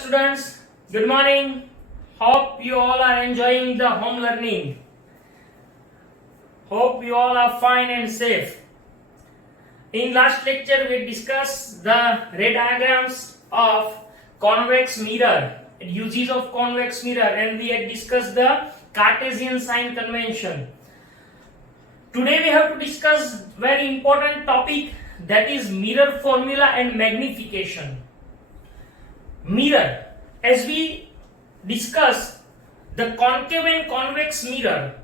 students, good morning. Hope you all are enjoying the home learning. Hope you all are fine and safe. In last lecture we discussed the ray diagrams of convex mirror, uses of convex mirror, and we had discussed the Cartesian sign convention. Today we have to discuss very important topic, that is mirror formula and magnification. Mirror, as we discuss the concave and convex mirror,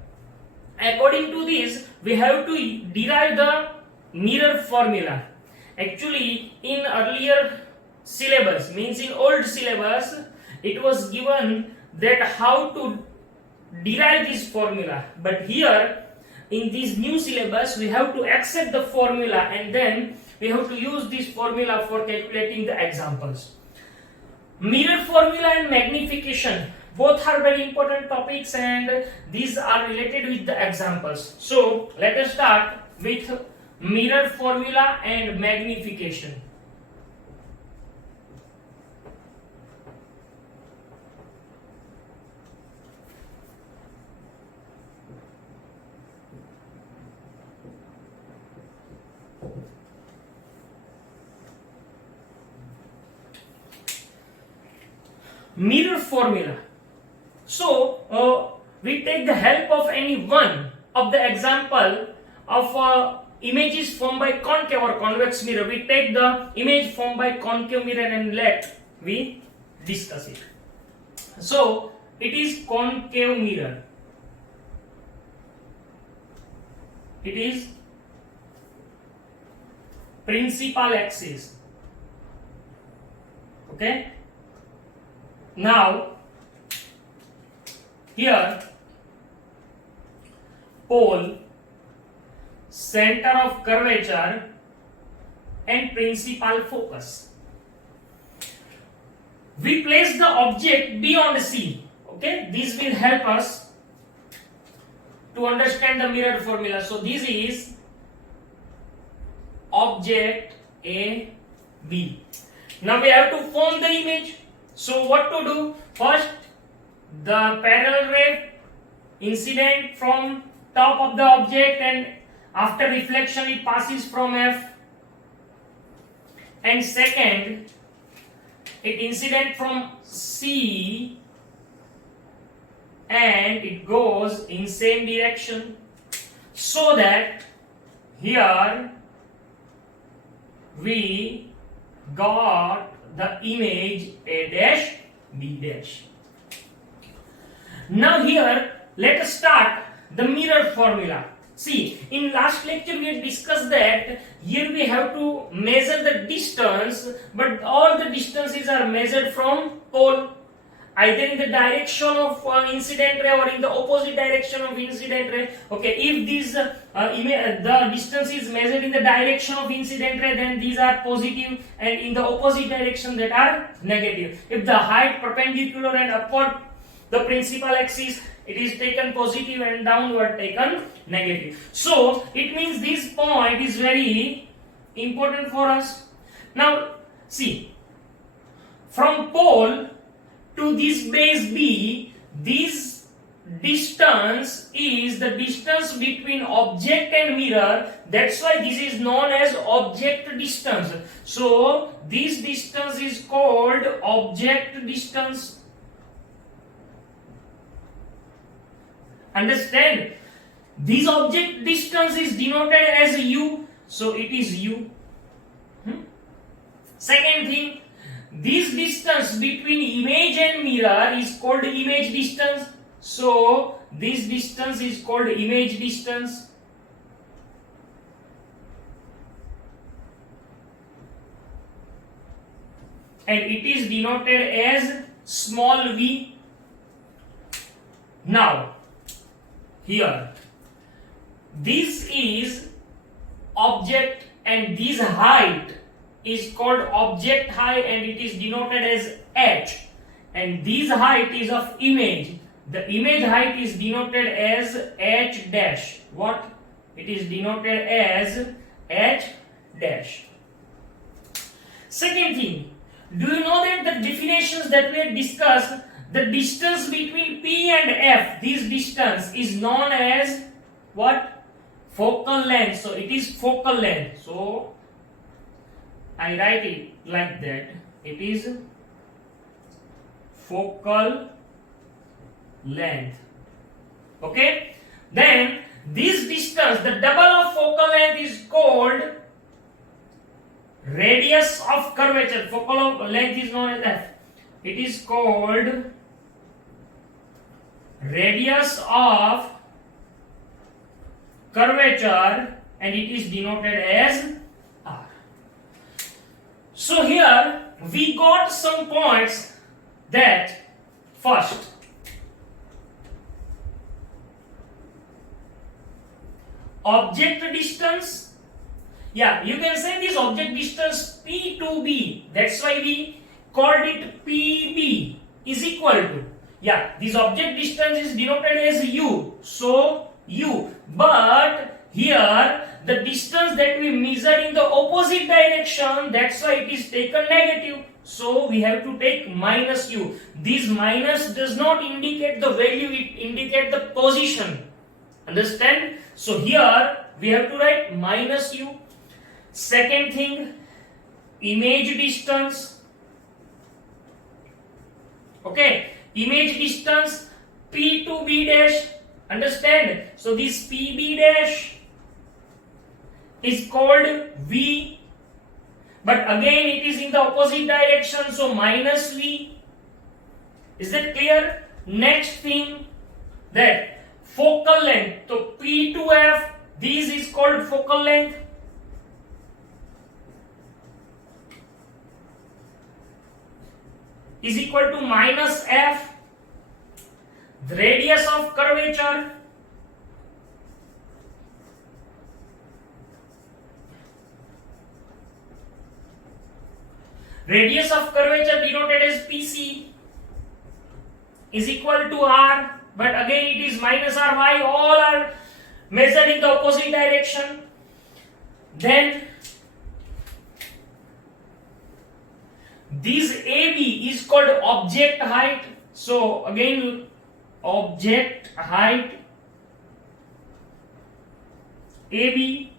according to this we have to derive the mirror formula. Actually in earlier syllabus, means in old syllabus, it was given that how to derive this formula, but here in this new syllabus we have to accept the formula and then we have to use this formula for calculating the examples. Mirror formula and magnification, both are very important topics and these are related with the examples. So let us start with mirror formula and magnification. Mirror formula. So we take the help of any one of the example of images formed by concave or convex mirror. We take the image formed by concave mirror and let we discuss it. So it is concave mirror. It is principal axis. Okay. Now here pole, center of curvature and principal focus. We place the object beyond C. Okay, this will help us to understand the mirror formula. So this is object A, B. Now we have to form the image. So what to do? First, the parallel ray incident from top of the object and after reflection it passes from F. And second, it incident from C and it goes in same direction, so that here we got the image A dash B dash. Now here let us start the mirror formula. See, in last lecture we had discussed that here we have to measure the distance, but all the distances are measured from pole, either in the direction of incident ray or in the opposite direction of incident ray. Okay, if this the distance is measured in the direction of incident ray, then these are positive, and in the opposite direction that are negative. If the height perpendicular and upward the principal axis, it is taken positive and downward taken negative. So it means this point is very important for us. Now see, from pole to this base B, this distance is the distance between object and mirror. That's why this is known as object distance. So this distance is called object distance. Understand? This object distance is denoted as U. So it is U. Second thing, this distance between image and mirror is called image distance. So this distance is called image distance. And it is denoted as small v. Now here this is object and this height is called object height and it is denoted as h, and this height is of image. The image height is denoted as h dash. What? It is denoted as h dash. Second thing, Do you know that the definitions that we had discussed, the distance between P and F, this distance is known as what? Focal length. So it is focal length. So I write it like that. It is focal length. Okay? Then this distance, the double of focal length, is called radius of curvature. Focal length is known as F. It is called radius of curvature and it is denoted as R. So here we got some points that first, object distance. Yeah, you can say this object distance P to B. That's why we called it PB is equal to. Yeah, this object distance is denoted as U. So U. But here the distance that we measure in the opposite direction, that's why it is taken negative. So we have to take minus U. This minus does not indicate the value, it indicates the position. Understand? So here we have to write minus U. Second thing, image distance. Okay, image distance P to B dash. Understand? So this PB dash is called V, but again it is in the opposite direction, so minus V. Is that clear? Next thing, that focal length. So P to F, this is called focal length. Is equal to minus F, the radius of curvature. Radius of curvature denoted as PC is equal to R, but again it is minus R. Why? All are measured in the opposite direction. Then this AB is called object height. So again, object height AB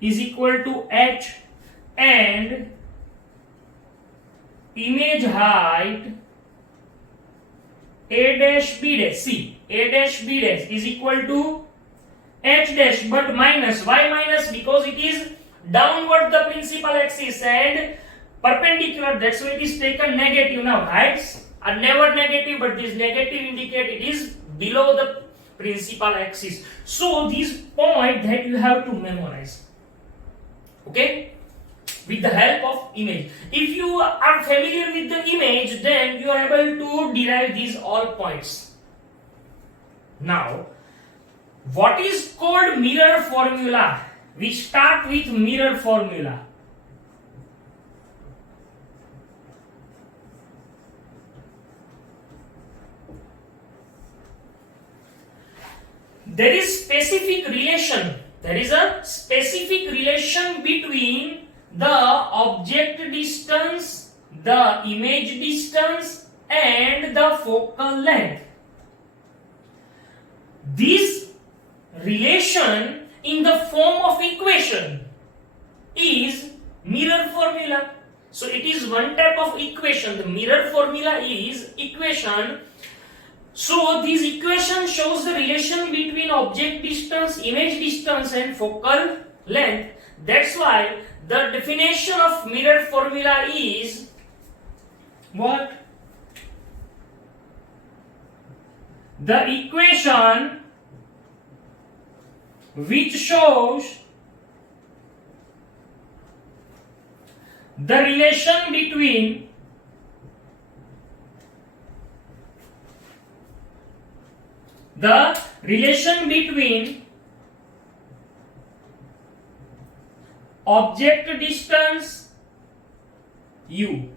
is equal to H, and image height A dash B dash. See, A dash B dash is equal to H dash, but minus. Why minus? Because it is downward the principal axis and perpendicular, that's why it is taken negative. Now heights are never negative, but this negative indicate it is below the principal axis. So this point that you have to memorize, okay, with the help of image. If you are familiar with the image, then you are able to derive these all points. Now, what is called mirror formula? We start with mirror formula. There is specific relation. There is a specific relation between the object distance, the image distance, and the focal length. This relation in the form of equation is mirror formula. So it is one type of equation. The mirror formula is equation. So this equation shows the relation between object distance, image distance, and focal length. That's why the definition of mirror formula is what? The equation which shows the relation between object distance U,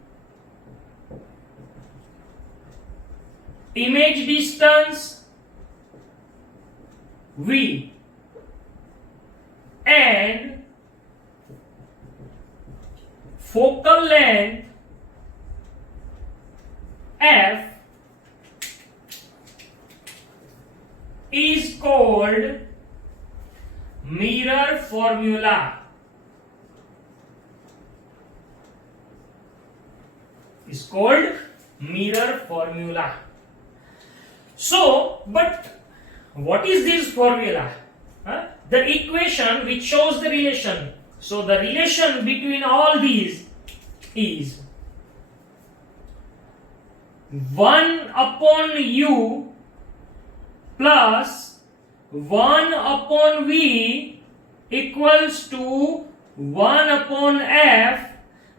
image distance V, and focal length f is called mirror formula. Is called mirror formula. So, but what is this formula? The equation which shows the relation. So the relation between all these is 1 upon u plus 1 upon v equals to 1 upon f.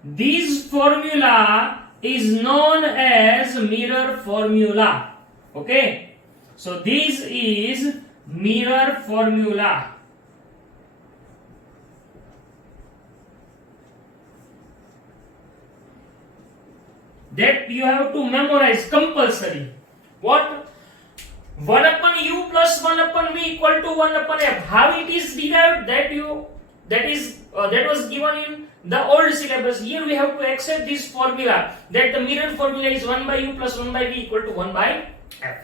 This formula is known as mirror formula. Okay, so this is mirror formula. That you have to memorize compulsory. What? 1 upon u plus 1 upon v equal to 1 upon f. How it is derived? That was given in the old syllabus. Here we have to accept this formula, that the mirror formula is 1 by u plus 1 by v equal to 1 by f.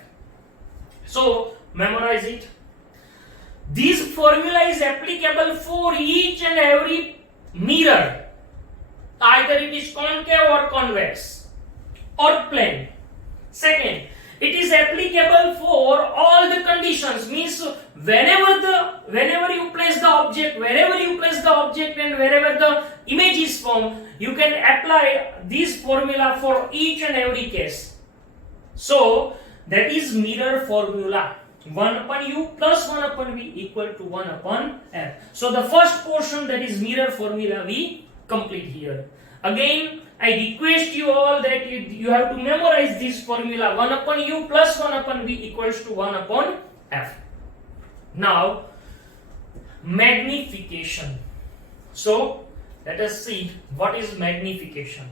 So memorize it. This formula is applicable for each and every mirror. Either it is concave or convex or plane. Second, it is applicable for all the conditions. Means whenever you place the object, wherever you place the object and wherever the image is formed, you can apply this formula for each and every case. So that is mirror formula. 1 upon u plus 1 upon v equal to 1 upon f. So the first portion, that is mirror formula, we complete here. Again, I request you all that you have to memorize this formula. 1 upon u plus 1 upon v equals to 1 upon f. Now, magnification. So let us see what is magnification.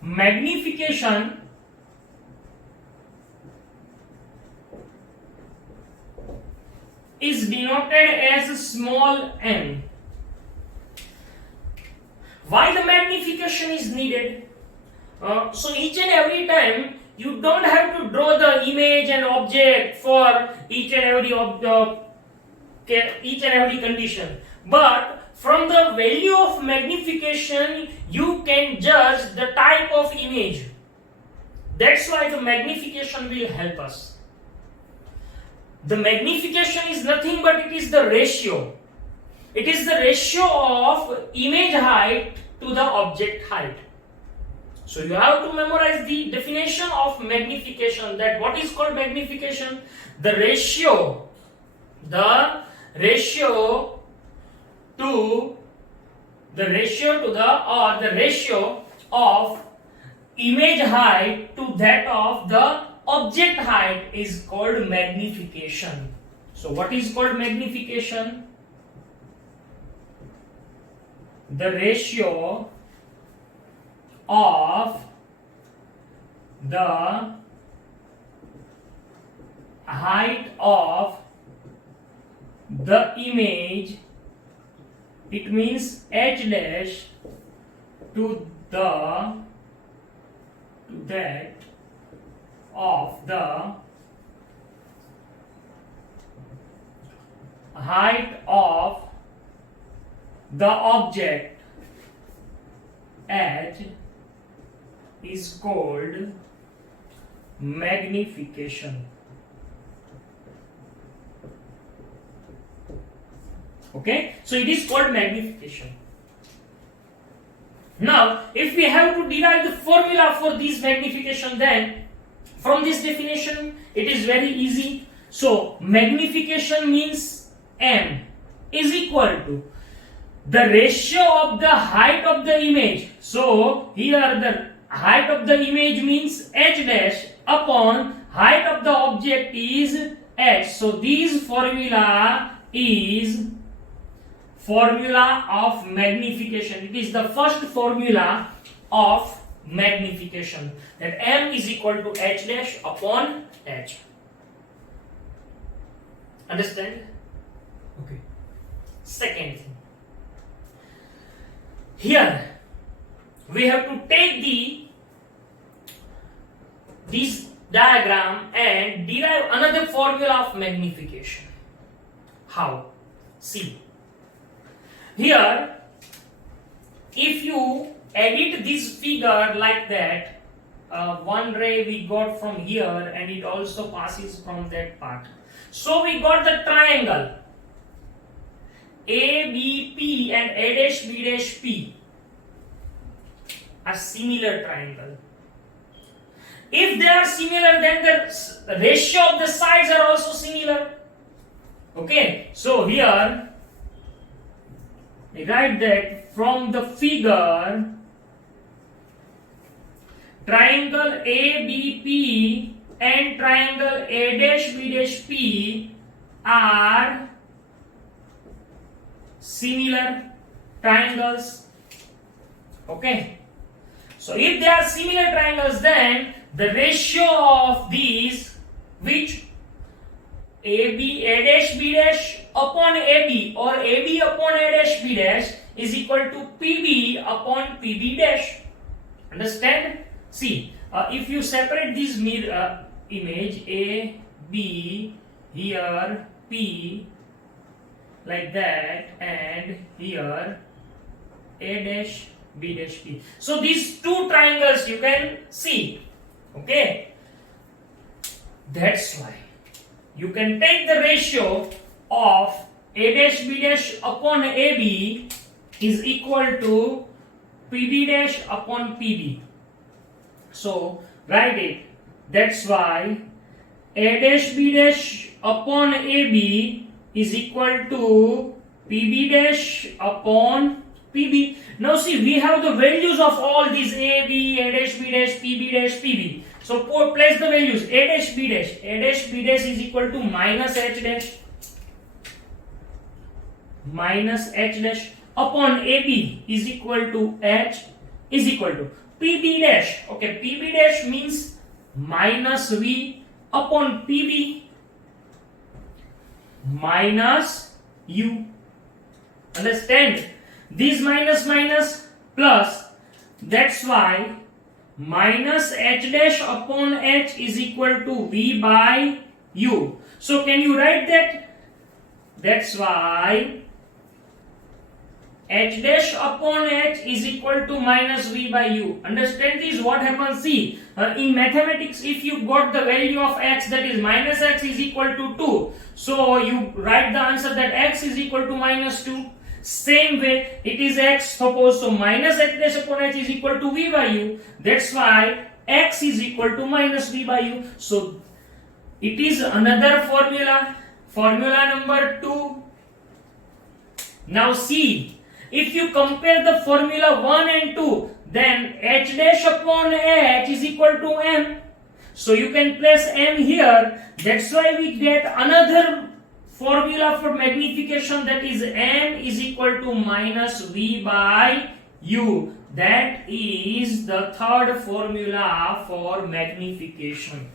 Magnification is denoted as small m. Why the magnification is needed? So each and every time you don't have to draw the image and object for each and every condition, but from the value of magnification you can judge the type of image. That's why the magnification will help us. The magnification is nothing but it is the ratio. It is the ratio of image height to the object height. So you have to memorize the definition of magnification. That what is called magnification? The ratio of image height to that of the object height is called magnification. So what is called magnification? The ratio of the height of the image, it means h dash, to that of the height of the object h is called magnification. Okay, so it is called magnification. Now, if we have to derive the formula for this magnification, then from this definition it is very easy. So magnification means m is equal to the ratio of the height of the image. So here the height of the image means h dash upon height of the object is h. So this formula is formula of magnification. It is the first formula of magnification, that m is equal to h dash upon h. Understand? Okay. Second thing, here we have to take this diagram and derive another formula of magnification. How? See, here if you edit this figure like that, one ray we got from here and it also passes from that part. So we got the triangle ABP and A dash B dash P, a similar triangle. If they are similar, then the ratio of the sides are also similar. Okay, so here I write that from the figure, triangle ABP and triangle A dash B dash P are similar triangles. Okay, so if they are similar triangles, then the ratio of these, which AB A dash B dash upon AB or AB upon A dash B dash is equal to PB upon PB dash. Understand? See, if you separate this mirror image A, B, here P, like that, and here A dash B dash P. So these two triangles you can see. Okay, that's why you can take the ratio of A dash B dash upon AB is equal to PB dash upon PB. So write it. That's why A dash B dash upon AB is equal to PB dash upon PB. Now see, we have the values of all these A, B, A dash, B dash, PB dash, PB. So place the values. A dash, B dash. A dash, B dash is equal to minus H dash. Minus H dash upon AB is equal to H is equal to PB dash. Okay, PB dash means minus V upon PB minus U. Understand? This minus minus plus, that's why minus H dash upon H is equal to V by U. So can you write that? That's why H dash upon H is equal to minus V by U. Understand this? What happens? See, in mathematics, if you got the value of x, that is minus x is equal to 2. So you write the answer that x is equal to minus 2. Same way, it is x, suppose, so minus H dash upon H is equal to V by U. That's why x is equal to minus V by U. So it is another formula, formula number 2. Now see, if you compare the formula 1 and 2, then H dash upon H is equal to M. So you can place M here. That's why we get another formula for magnification, that is M is equal to minus V by U. That is the third formula for magnification.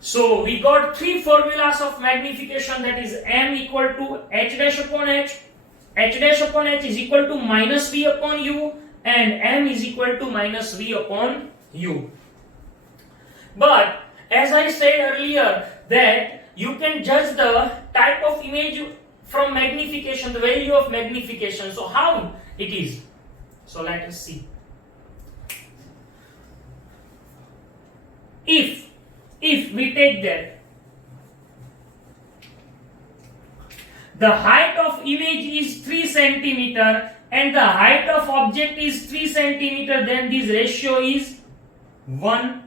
So we got three formulas of magnification, that is M equal to H dash upon H, H dash upon H is equal to minus V upon U, and M is equal to minus V upon U. But as I said earlier, that you can judge the type of image from magnification, the value of magnification. So how it is? So let us see. If we take that the height of image is 3 centimeter and the height of object is 3 centimeter, then this ratio is 1.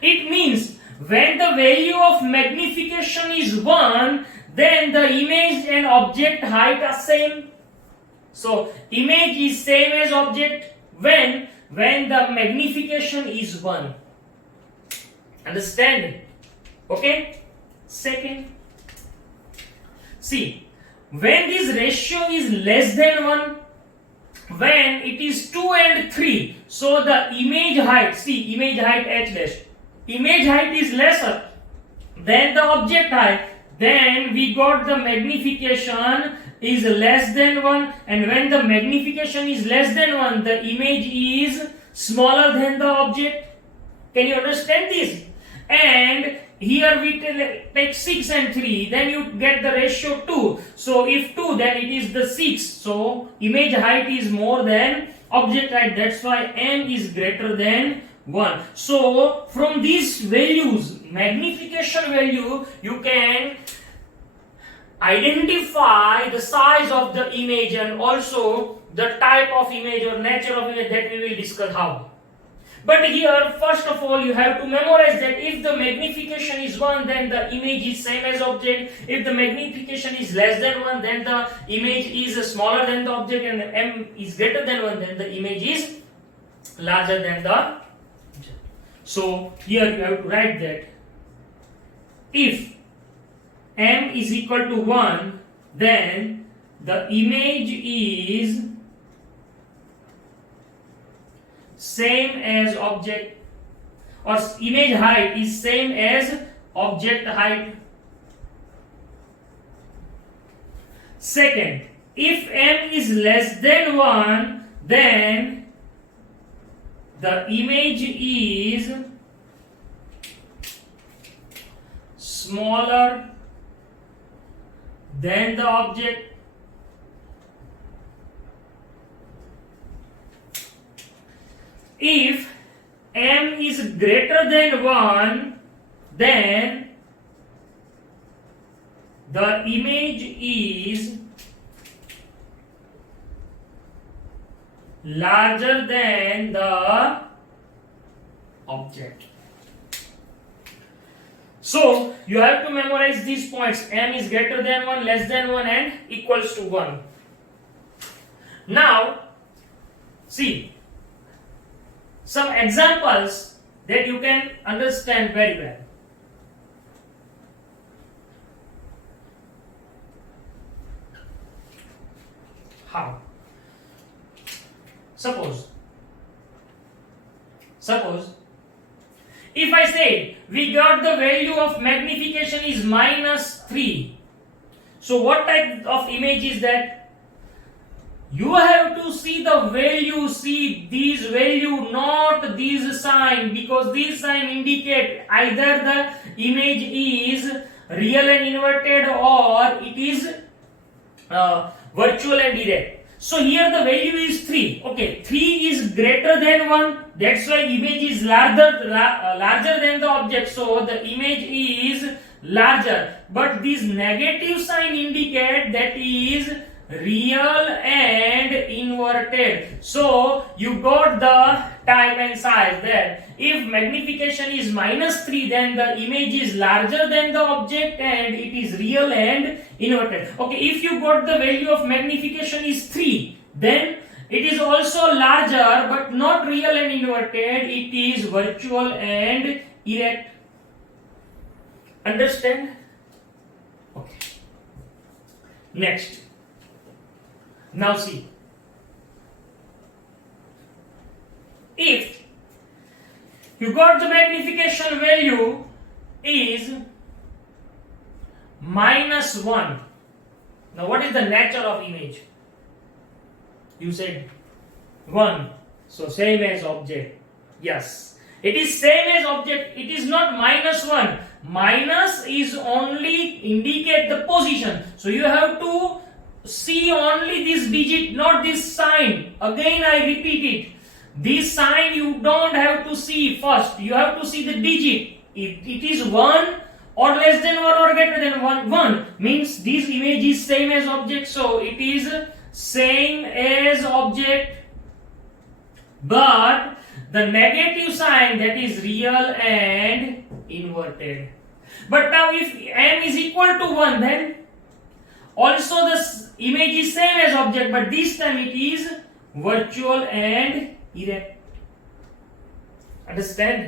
It means when the value of magnification is 1, then the image and object height are same. So image is same as object when the magnification is 1. Understand? Okay? Second See, when this ratio is less than 1, when it is 2 and 3, so the image height, see image height h dash, image height is lesser than the object height, then we got the magnification is less than 1, and when the magnification is less than 1, the image is smaller than the object. Can you understand this? And here we take 6 and 3, then you get the ratio 2. So if 2, then it is the 6. So image height is more than object height. That's why m is greater than 1. So from these values, magnification value, you can identify the size of the image and also the type of image or nature of image, that we will discuss how. But here, first of all, you have to memorize that if the magnification is 1, then the image is same as object. If the magnification is less than 1, then the image is smaller than the object, and m is greater than 1, then the image is larger than the object. So here you have to write that if m is equal to 1, then the image is same as object, or image height is same as object height. Second, if m is less than 1, then the image is smaller than the object. If m is greater than 1, then the image is larger than the object. So you have to memorize these points: m is greater than 1, less than 1, and equals to 1. Now see some examples that you can understand very well. How? Suppose if I say we got the value of magnification is -3, so what type of image is that? You have to see the value, see these value, not these sign, because these sign indicate either the image is real and inverted or it is virtual and erect. So here the value is 3. Okay, 3 is greater than 1. That's why image is larger than the object. So the image is larger. But this negative sign indicate that is real and inverted. So you got the type and size there. If magnification is -3, then the image is larger than the object and it is real and inverted. Okay, if you got the value of magnification is 3, then it is also larger but not real and inverted, it is virtual and erect. Understand? Okay. Next. Now see, if you got the magnification value is -1, now what is the nature of image? You said 1, so same as object. Yes, it is same as object, it is not -1. Minus is only indicate the position, so you have to see only this digit, not this sign. Again I repeat it, this sign you don't have to see first, you have to see the digit. If it is 1 or less than 1 or greater than 1 means this image is same as object, so it is same as object, but the negative sign, that is real and inverted. But now if m is equal to 1, then also the image is same as object, but this time it is virtual and erect. Understand?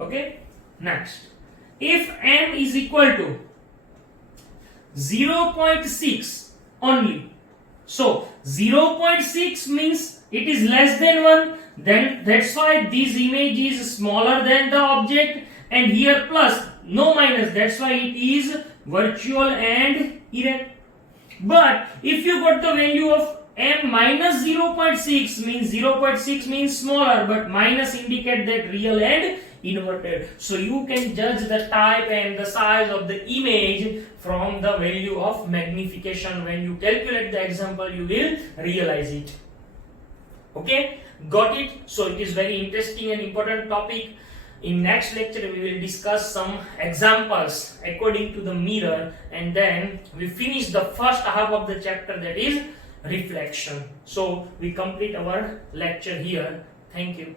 Okay. Next, if m is equal to 0.6 only. So 0.6 means it is less than 1, then that's why this image is smaller than the object, and here plus, no minus, that's why it is virtual and erect. But if you got the value of m minus 0.6 means 0.6 means smaller, but minus indicate that real and inverted. So you can judge the type and the size of the image from the value of magnification. When you calculate the example, you will realize it. Okay, got it? So it is very interesting and important topic. In next lecture we will discuss some examples according to the mirror, and then we finish the first half of the chapter, that is reflection. So we complete our lecture here. Thank you.